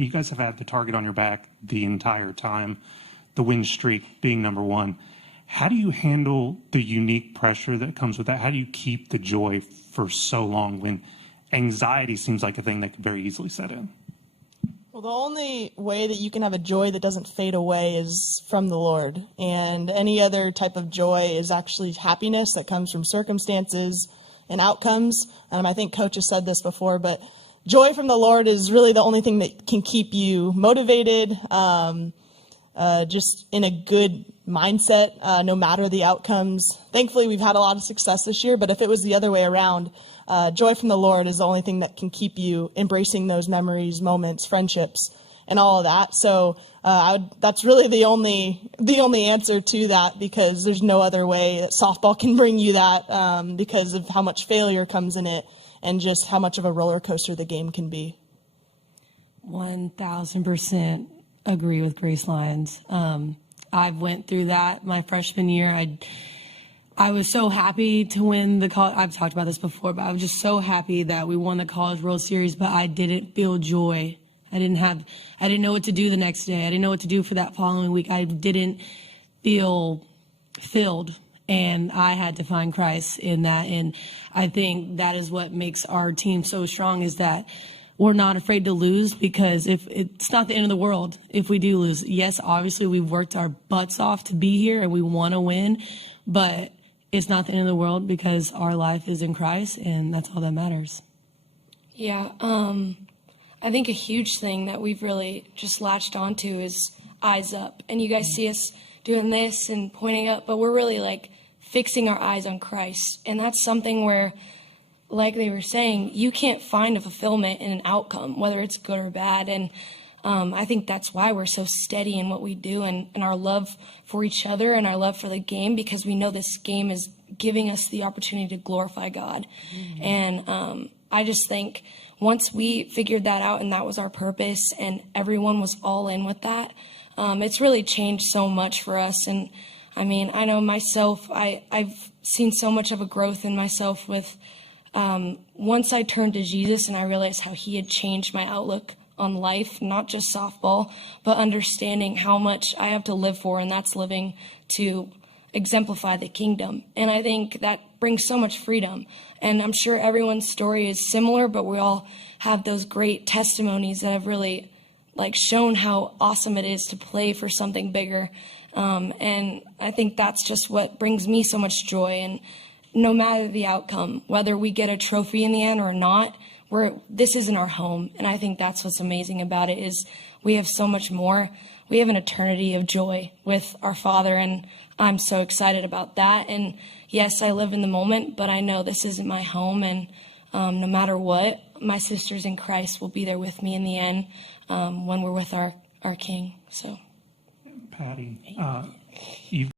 You guys have had the target on your back the entire time, the win streak being number one. How do you handle the unique pressure that comes with that? How do you keep the joy for so long when anxiety seems like a thing that could very easily set in? Well, the only way that you can have a joy that doesn't fade away is from the Lord. And any other type of joy is actually happiness that comes from circumstances and outcomes. I think Coach has said this before, but joy from the Lord is really the only thing that can keep you motivated, just in a good mindset, no matter the outcomes. Thankfully, we've had a lot of success this year, but if it was the other way around, joy from the Lord is the only thing that can keep you embracing those memories, moments, friendships, and all of that. So that's really the only answer to that, because there's no other way that softball can bring you that, because of how much failure comes in it and just how much of a roller coaster the game can be. 1,000% agree with Grace Lyons. I've went through that my freshman year. I was so happy to win the college. I've talked about this before, but I was just so happy that we won the College World Series, but I didn't feel joy. I didn't know what to do the next day. I didn't know what to do for that following week. I didn't feel filled, and I had to find Christ in that. And I think that is what makes our team so strong, is that we're not afraid to lose, because if it's not the end of the world if we do lose. Yes, obviously we've worked our butts off to be here and we want to win, but it's not the end of the world because our life is in Christ, and that's all that matters. Yeah, I think a huge thing that we've really just latched onto is eyes up. And you guys see us doing this and pointing up, but we're really like fixing our eyes on Christ. And that's something where, like they were saying, you can't find a fulfillment in an outcome, whether it's good or bad. And I think that's why we're so steady in what we do, and our love for each other and our love for the game, because we know this game is giving us the opportunity to glorify God. Mm-hmm. And I just think once we figured that out and that was our purpose and everyone was all in with that, it's really changed so much for us. And I mean, I know myself, I've seen so much of a growth in myself with once I turned to Jesus and I realized how he had changed my outlook on life, not just softball, but understanding how much I have to live for, and that's living to exemplify the kingdom. And I think that brings so much freedom. And I'm sure everyone's story is similar, but we all have those great testimonies that have really like shown how awesome it is to play for something bigger. And I think that's just what brings me so much joy. And no matter the outcome, whether we get a trophy in the end or not, this isn't our home. And I think that's what's amazing about it, is we have so much more. We have an eternity of joy with our Father, and I'm so excited about that. And yes, I live in the moment, but I know this isn't my home. And no matter what, my sisters in Christ will be there with me in the end, when we're with our King. So, Patty, you've